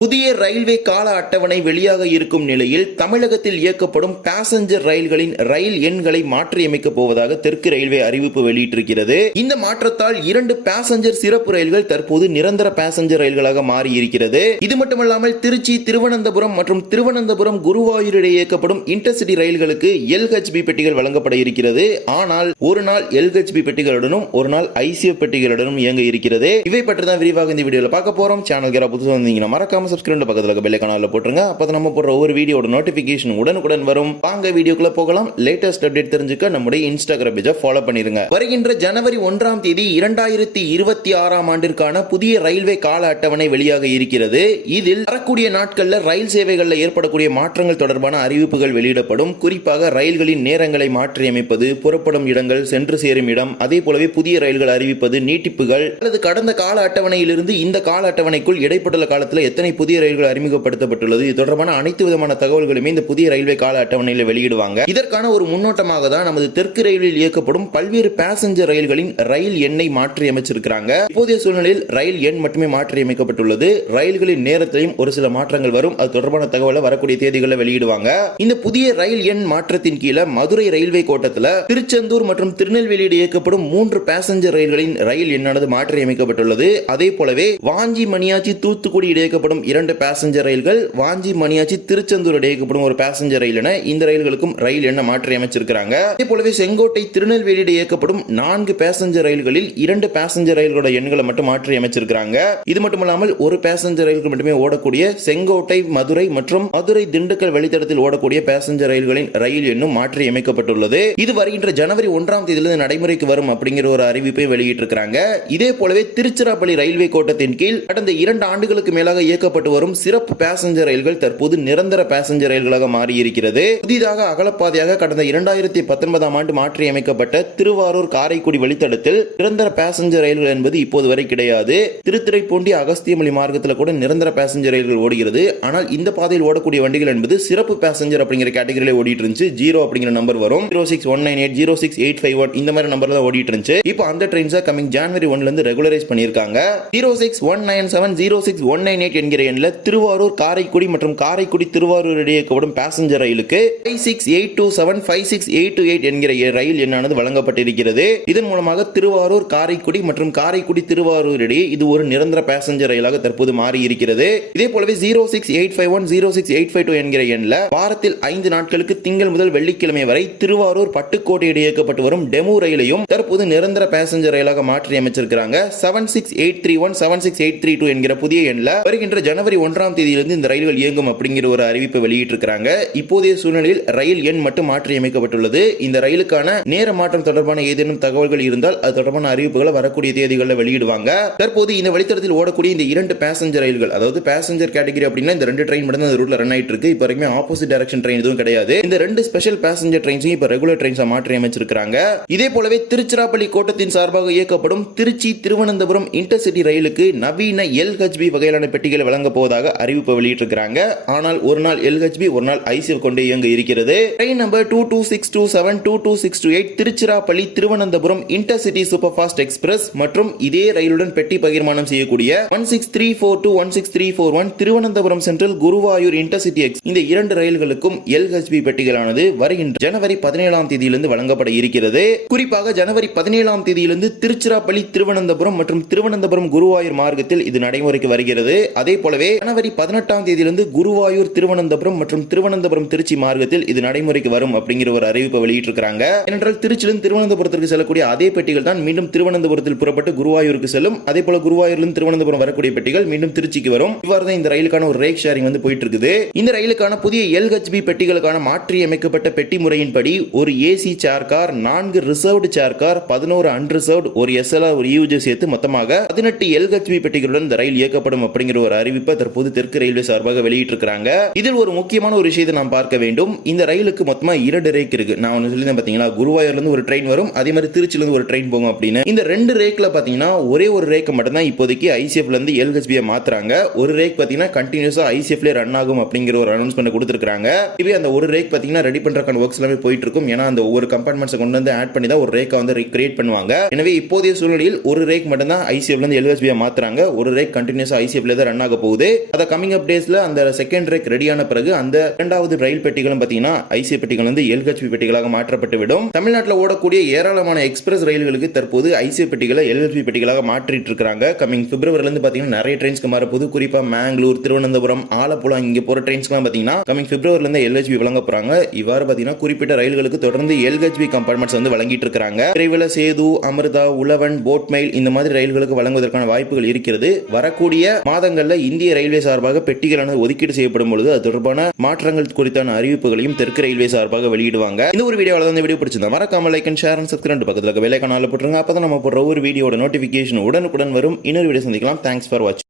புதிய ரயில்வே கால அட்டவணை வெளியாக இருக்கும் நிலையில் தமிழகத்தில் இயக்கப்படும் பாசஞ்சர் ரயில்களின் ரயில் எண்களை மாற்றியமைக்கப் போவதாக தெற்கு ரயில்வே அறிவிப்பு வெளியிட்டிருக்கிறது. இந்த மாற்றத்தால் 2 பாசஞ்சர் சிறப்பு ரயில்கள் தற்போது நிரந்தர பாசஞ்சர் ரயில்களாக மாறியிருக்கிறது. இது மட்டுமல்லாமல் திருச்சி, திருவனந்தபுரம் மற்றும் திருவனந்தபுரம் குருவாயூர் இடையே இயக்கப்படும் இன்டர்சிட்டி ரயில்களுக்கு LHB பெட்டிகள் வழங்கப்பட இருக்கிறது. ஆனால் ஒரு நாள் LHB பெட்டிகளுடனும் ஒரு நாள் ICF பெட்டிகளுடனும் இயங்க இருக்கிறது. இவை பற்றி தான் விரிவாக இந்த வீடியோல பார்க்க போறோம். சேனல் புதுசாக வந்தீங்கன்னா மறக்காம சப்ஸ்கிரைப் பக்கத்துல பெல் ஐகானை போட்டுருங்க. அப்பதான் நம்ம போடுற ஒவ்வொரு வீடியோட நோட்டிபிகேஷன் உடனுக்குடன் வரும். வாங்க வீடியோக்குள்ள போகலாம். லேட்டஸ்ட் அப்டேட் தெரிஞ்சுக்க நம்முடைய இன்ஸ்டாகிராம் பேஜை ஃபாலோ பண்ணிருங்க. வருகின்ற ஜனவரி 1ஆம் தேதி 2026ஆம் ஆண்டிற்கான புதிய ரயில்வே கால அட்டவணை வெளியாக இருக்கிறது. இதில் வரக்கூடிய நாட்கள்ல ரயில் சேவைகளில் ஏற்படக்கூடிய மாற்றங்கள் தொடர்பான அறிவிப்புகள் வெளியிடப்படும். குறிப்பாக ரயில்களின் நேரங்களை மாற்றியமைப்பது, புறப்படும் இடங்கள், சென்று சேரும் இடம், அதே போலவே புதிய ரயில்கள் அறிவிப்பது, நீட்டிப்புகள் அல்லது கடந்த கால அட்டவணையிலிருந்து இந்த கால அட்டவணைக்குள் இடைப்பட்டுள்ள காலத்தில் எத்தனை புதிய ரயில்கள் அறிமுகப்படுத்தப்பட்டுள்ளது, இது தொடர்பான அனைத்து விதமான தகவல்களுமே இந்த புதிய ரயில்வே கால அட்டவணையில் வெளியிடுவாங்க. இதற்கான ஒரு முன்னோட்டமாக தான் நமது தெற்கு ரயிலில் இயக்கப்படும் பல்வேறு பாசஞ்சர் ரயில்களின் ரயில் எண்ணை மாற்றி அமைச்சிருக்கிறாங்க. இப்போதைய சூழ்நிலையில் ரயில் எண் மட்டுமே மாற்றி அமைக்கப்பட்டுள்ளது. ரயில்களின் நேரத்திலையும் ஒரு சில மாற்றங்கள் வரும். அது தொடர்பான தகவலை வரக்கூடிய தேதிகளில் வெளியிடுவாங்க. இந்த புதிய ரயில் எண் மாற்றத்தின் கீழே மதுரை ரயில்வே கோட்டத்தில் திருச்செந்தூர் மற்றும் திருநெல்வேலியில் இயக்கப்படும் 3 பாசஞ்சர் ரயில்களின் ரயில் எண்ணானது மாற்றி அமைக்கப்பட்டுள்ளது. அதே போலவே வாஞ்சி, மணியாச்சி, தூத்துக்குடி இடையக்கப்படும் 2 பாசஞ்சர் ரயில்கள், வாஞ்சி, மணியாச்சி, திருச்செந்தூர் இடையக்கப்படும் ஒரு பாசஞ்சர் ரயில் என இந்த ரயில்களுக்கும் ரயில் எண்ணை மாற்றி அமைச்சிருக்காங்க. அதே போலவே செங்கோட்டை, திருநெல்வேலி இயக்கப்படும் 4 பாசஞ்சர் ரயில்களில் 2 பாசஞ்சர் ரயில்களோட எண்களை மட்டும் மாற்றி அமைச்சிருக்காங்க. இது மட்டுமல்லாமல் ஒரு பாசஞ்சர் ரயில்கள் மட்டுமே ஓடக்கூடிய செங்கோட்டை, மதுரை மற்றும் மதுரை திண்டுக்கல் வழித்தடத்தில் ஓடக்கூடிய பாசஞ்சர் ரயில்களின் ரயில் எண்ணும் மாற்றி அமைக்கப்பட்டுள்ளது. இது வருகின்ற ஜனவரி 1ஆம் தேதியிலிருந்து நடைமுறைக்கு வரும் அப்படிங்கிற ஒரு அறிவிப்பை வெளியிட்டிருக்கிறாங்க. இதே போலவே திருச்சிராப்பள்ளி ரயில்வே கோட்டத்தின் கீழ் கடந்த 2 ஆண்டுகளுக்கு மேலாக இயக்கப்பட்டு வரும் சிறப்பு பாசஞ்சர் ரயில்கள் தற்போது நிரந்தர பாசஞ்சர் ரயில்களாக மாறியிருக்கிறது. புதிதாக அகலப்பாதையாக கடந்த 2019ஆம் ஆண்டு மாற்றி அமைக்கப்பட்ட திருவாரூர் காரைக்குடி வழித்தடத்தில் நிரந்தர பாசஞ்சர் ரயில்கள் என்பது இப்போது வரை கிடையாது. திருத்துறைப்பூண்டி, அகஸ்தியமலை மார்க்கத்தில் கூட நிரந்தர பாசஞ்சர் ரயில்கள் ஓடுகிறது. ஆனால் இந்த பாதையில் ஓடக்கூடிய வண்டிகள் என்பது சிறப்பு பாசஞ்சர் அப்படிங்கிற கேட்டகரியில ஓடிட்டு இருந்துச்சு. 0 அப்படிங்கிற நம்பர் வரும். 06198, 06851 இந்த மாதிரி நம்பர்ல ஓடிட்டு இருந்துச்சு. இப்போ அந்த ட்ரெயின்ஸ் கமிங் ஜனவரி 1ல இருந்து ரெகுலரைஸ் பண்ணிருக்காங்க. 06197, 06198 என்கிற எண்ணில் திருவாரூர் காரைக்குடி மற்றும் காரைக்குடி திருவாரூர் இடையே இயக்கப்படும் பாசஞ்சர் ரயிலுக்கு 56827, 56828 என்கிற ரயில் எண்ணானது வழங்கப்பட்டிருக்கிறது. இதன் மூலமாக திருவாரூர் காரைக்குடி மற்றும் காரைக்குடி திருவாரூர் இடையே இது ஒரு நிரந்தர பாசஞ்சர் ரயிலாக தற்போது மாறி இருக்கிறது. இதே போலவே 06851, 06852 என்கிற எண்ணில் வாரத்தில் 5 நாட்களுக்கு திங்கள் முதல் வெள்ளிக்கிழமை வரை திருவாரூர் பட்டுக்கோட்டை இடையே இயக்கப்பட்டு வரும் டெமு ரயிலையும் தற்போது நிரந்தர பாசஞ்சர் ரயிலாக மாற்றி அமைச்சிருக்கிறாங்க. 76831, 76832 என்கிற புதிய எண்ணில் வருகின்ற ஜனவரி 1ஆம் தேதியிலிருந்து இந்த ரயில்கள் இயங்கும் அப்படிங்கிற ஒரு அறிவிப்பை வெளியிட்டிருக்கிறாங்க. இப்போதைய சூழ்நிலையில் ரயில் எண் மட்டும் மாற்றி அமைக்கப்பட்டுள்ளது. இந்த ரயிலுக்கான நேர மாற்றம் தொடர்பான ஏதேனும் தகவல்கள் இருந்தால் அது தொடர்பான அறிவிப்புகளை வரக்கூடிய தேதிகளில் வெளியிடுவாங்க. தற்போது இந்த வழித்தடத்தில் ஓடக்கூடிய இந்த 2 பாசஞ்சர் ரயில்கள், அதாவது பாசஞ்சர் கேட்டகரி அப்படின்னா இந்த 2 ட்ரெயின் மட்டும் அந்த ரூட்ல ரன் ஆயிட்டு இருக்கு. இப்போ வரைக்கும் ஆப்போசிட் டைரக்ஷன் ட்ரெயின் எதுவும் கிடையாது. இந்த 2 ஸ்பெஷல் பாசஞ்சர் ட்ரெயின்ஸையும் இப்போ ரெகுலர் ட்ரெயின்ஸா மாற்றி அமைச்சிருக்காங்க. இதே போலவே திருச்சிராப்பள்ளி கோட்டத்தின் சார்பாக இயக்கப்படும் திருச்சி, திருவனந்தபுரம் இன்டர்சிட்டி ரயிலுக்கு நவீன LHB வகையிலான பெட்டிகளை வழங்க போவதாக அறிவிப்பு வெளியிட்டிருக்கிறாங்க. ஆனால் ஒரு நாள் LHB, ஒரு நாள் ICF கொண்டு இயங்க இருக்கிறது. Train number 22627, 22628 Tiruchirappalli Thiruvananthapuram intercity super fast express மற்றும் இதே ரயிலுடன் பெட்டி பகிர்மானம் செய்யக்கூடிய 16342, 16341 திருவனந்தபுரம் சென்ட்ரல் குருவாயூர் இன்டர்சிட்டி இந்த 2 ரயில்களுக்கும் LHB பெட்டிகளானது வருகின்ற ஜனவரி 17ஆம் தேதியிலிருந்து வழங்கப்பட இருக்கிறது. குறிப்பாக ஜனவரி 17ஆம் தேதியிலிருந்து திருச்சிராப்பள்ளி, திருவனந்தபுரம் மற்றும் திருவனந்தபுரம் குருவாயூர் மார்க்கத்தில் இது நடைமுறைக்கு வருகிறது. அதே போலவே ஜனவரி 18ஆம் தேதியிலிருந்து குருவாயூர், திருவனந்தபுரம் மற்றும் திருவனந்தபுரம் திருச்சி மார்க்கத்தில் இது நடைமுறைக்கு வரும் அப்படிங்கிற ஒரு அறிவிப்பை வெளியிட்டிருக்கிறாங்க. ஏனென்றால் திருச்சியிலிருந்து திருவனந்தபுரத்திற்கு செல்லக்கூடிய அதே பெட்டிகள் தான் மீண்டும் திருவனந்தபுரத்தில் புறப்பட்டு குருவாயூருக்கு செல்லும். அதே போல குருவாயூரிலிருந்து திருவனந்தபுரம் வரக்கூடிய பெட்டிகள் மீண்டும் திருச்சிக்கு வரும். இவ்வாறு தான் இந்த ரயிலுக்கான ஒரு ரேக் ஷேரிங் வந்து போயிட்டு இருக்குது. இந்த ரயிலுக்கான புதிய LHB பெட்டிகளுக்கான மாற்றி அமைக்கப்பட்ட பெட்டி முறையின்படி ஒரு AC chair car, 4 reserved chair car, 11 unreserved, ஒரு SLR, ஒரு UJ சேர்த்து மொத்தமாக 18 LHB பெட்டிகளுடன் இந்த ரயில் இயக்கப்படும் அப்படிங்கிற ஒரு அறிவிப்பை தற்போது தெற்கு ரயில்வே சார்பாக வெளியிட்டிருக்கிறாங்க. இதில் ஒரு முக்கியமான ஒரு விஷயத்தை நாம் பார்க்க வேண்டும். இந்த ரயிலுக்கு மொத்தமா 2 ரேக் இருக்கு. நான் ஒன்னு சொல்லியிருந்தேன் பாத்தீங்களா, குருவாயூர்ல இருந்து ஒரு ட்ரெயின் வரும், அதே மாதிரி திருச்சியில இருந்து ஒரு ட்ரெயின் போகும் அப்படின்னு. இந்த 2 ரேக்ல பாத்தீங்கன்னா ஒரே ஒரு ரேக் மட்டும் தான் இப்போதைக்கு ICF ல இருந்து LHB மாத்துறாங்க. ஒரு ரேக் பாத்தீங்கன்னா கண்டினியூஸா ICF ல ரன் ஆகும் அப்படிங்கிற ஒரு அனௌன்ஸ்மென்ட் கொடுத்திருக்காங்க. இப்போ அந்த ஒரு ரேக் பாத்தீங்கன்னா ரெடி பண்றதுக்கான வொர்க்ஸ் எல்லாமே போயிட்டு இருக்கும். ஏன்னா அந்த ஒவ்வொரு கம்பார்ட்மெண்ட்ஸ் கொண்டு வந்து ஆட் பண்ணி தான் ஒரு ரேக்கை வந்து கிரியேட் பண்ணுவாங்க. எனவே இப்போதைய சூழ்நிலையில் ஒரு ரேக் மட்டும் தான் ICF ல இருந்து LHB மாத்துறாங்க. ஒரு ரேக் கண்டினியூஸா ICF ல தான் ரன் ஆக போகுது. அத கமிங் அப் டேஸ்ல அந்த செகண்ட் ரேக் ரெடியான பிறகு அந்த இரண்டாவது ரயில் பெட்டிகளும் பாத்தீங்கன்னா ஐசி பெட்டிகள் வந்து எல்ஹெச்பி பெட்டிகளாக மாற்றப்பட்டு விடும். தமிழ்நாட்டில் ஓடக்கூடிய ஏராளமான எக்ஸ்பிரஸ் ரயில்களுக்கு தற்போது ஐசி பெட்டிகளை எல்ஹெச்பி பெட்டிகளாக மாற்றிட்டு இருக்காங்க. கமிங் பிப்ரவரில இருந்து பாத்தீங்கன்னா நிறைய ட்ரெயின்ஸ்க்கு மாறப்போது. குறிப்பா மேங்களூர், திருவனந்தபுரம், ஆலப்புழா இங்க போற ட்ரெயின்ஸ்லாம் பாத்தீங்கன்னா கமிங் பிப்ரவரில இருந்து எல்ஹெச்பி வழங்க போறாங்க. இவ்வாறு பாத்தீங்கன்னா குறிப்பிட்ட ரயில்களுக்கு தொடர்ந்து எல்ஹெச்பி கம்பார்ட்மெண்ட்ஸ் வந்து வழங்கிட்டு இருக்காங்க. விரைவில் சேது, அமிர்தா, உழவன், போட்மெயில் இந்த மாதிரி ரயில்களுக்கு வழங்குவதற்கான வாய்ப்புகள் இருக்கிறது. வரக்கூடிய மாதங்கள்ல இந்திய ரயில்வே சார்பாக பெட்டிகளானது ஒதுக்கீடு செய்யப்படும் பொழுது அது தொடர்பான மாற்றங்கள் குறித்தான அறிவிப்புகளையும் தெற்கு ரயில்வே சார்பாக வெளியிடுவாங்க. இந்த ஒரு வீடியோவில் வந்து வீடியோ பிடிச்சிருந்தா மறக்காம like and share and subscribe பக்கத்துல இருக்க பெல் ஐகான் ஆல்ல போட்டுருங்க. அப்பதான் நம்ம போடுற ஒரு வீடியோட நோட்டிபிகேஷன் உடனுக்குடன் வரும். இன்னொரு வீடியோ சந்திக்கலாம். தேங்க்ஸ் ஃபார் வாட்சிங்.